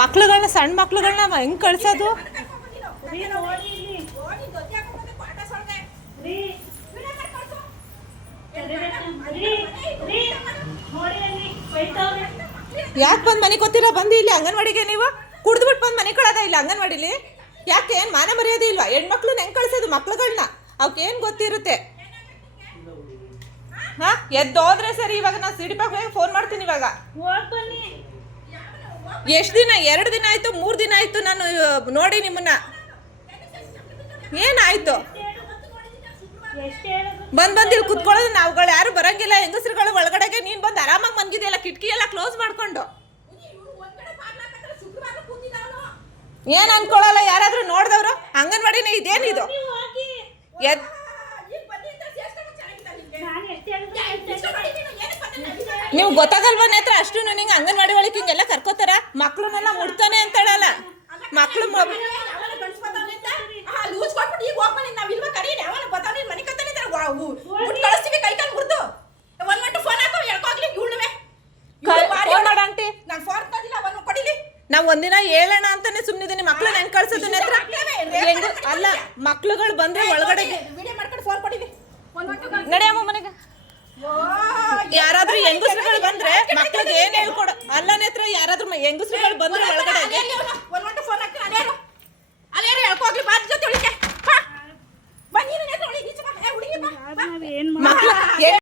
ಮಕ್ಳುಗಳನ್ನ ಸಣ್ಣ ಮಕ್ಳುಗಳನ್ನ ಹೆಂಗ್ ಕಳ್ಸೋದು? ಯಾಕೆ ಬಂದು ಮನೆ ಗೊತ್ತಿರೋ ಬಂದು ಇಲ್ಲಿ ಅಂಗನವಾಡಿಗೆ ನೀವು ಕುಡ್ದುಬಿಟ್ಟು ಬಂದು ಮನೆ ಕಳೋದ ಇಲ್ಲ ಅಂಗನವಾಡಿಲಿ? ಯಾಕೆ ಏನು ಮಾನ ಮರ್ಯಾದೆ ಇಲ್ವಾ? ಹೆಣ್ಮಕ್ಳನ್ನ ಹೆಂಗೆ ಕಳ್ಸೋದು ಮಕ್ಳುಗಳನ್ನ? ಅವಕ್ಕೇನು ಗೊತ್ತಿರುತ್ತೆ? ಹಾಂ ಎದ್ದೋದ್ರೆ ಸರಿ. ಇವಾಗ ನಾನು ಸಿಡಿಪಾಗ ಫೋನ್ ಮಾಡ್ತೀನಿ. ಇವಾಗ ಎಷ್ಟು ದಿನ? 2 ದಿನ ಆಯಿತು, 3 ದಿನ ಆಯಿತು ನಾನು ನೋಡಿ ನಿಮ್ಮನ್ನ. ಏನಾಯಿತು? ಬಂದು ಇಲ್ಲಿ ಕುತ್ಕೊಳ್ಳೋದು. ನಾವುಗಳು ಯಾರು ಬರಂಗಿಲ್ಲ ಹೆಂಗಸ್ರುಗಳು ಒಳಗಡೆಗೆ. ನೀನು ಬಂದು ಆರಾಮಾಗಿ ಮನ್ಗಿದೆಯಲ್ಲ, ಕಿಟಕಿ ಎಲ್ಲ ಕ್ಲೋಸ್ ಮಾಡ್ಕೊಂಡು. ಏನು ಅನ್ಕೊಳ್ಳಲ್ಲ ಯಾರಾದರೂ ನೋಡಿದವರು? ಅಂಗನವಾಡಿನೇ ಇದೇನಿದು? ನೀವು ಗೊತ್ತಾಗಲ್ವ ನೇತ್ರ? ಅಷ್ಟು ನಿಂಗೆ ಅಂಗನವಾಡಿ ಒಳಗೆ ಹಿಂಗೆಲ್ಲ ಕರ್ಕೋತಾರ? ಮಕ್ಳನ್ನೆಲ್ಲ ಮುಡ್ತಾನೆ ಅಂತಳಲ್ಲ ಮಕ್ಳು. ನಾವು ಒಂದಿನ ಹೇಳೋಣ ಅಂತಾನೆ ಸುಮ್ಮನಿದ್ದೀನಿ. ಮಕ್ಳನ್ನ ಹೆಂಗ್ ಕಳ್ಸೋದು ನೇತ್ರ? ಅಲ್ಲ, ಮಕ್ಳುಗಳು ಬಂದ್ರೆ ಒಳಗಡೆ ನಡೆಯಮ್ಮ ಮನೆಗೆ. ಯಾರಾದ್ರೂ ಹೆಂಗಸ್ರುಗಳು ಬಂದ್ರೆ ಮಕ್ಳಿಗೆ ಏನ್ ಹೇಳ್ಕೊಡ? ಅಲ್ಲ ನೇತ್ರ, ಯಾರಾದ್ರೂ ಹೆಂಗಸ್ರುಗಳು ಬಂದ್ರೆ ಒಳಗಡೆ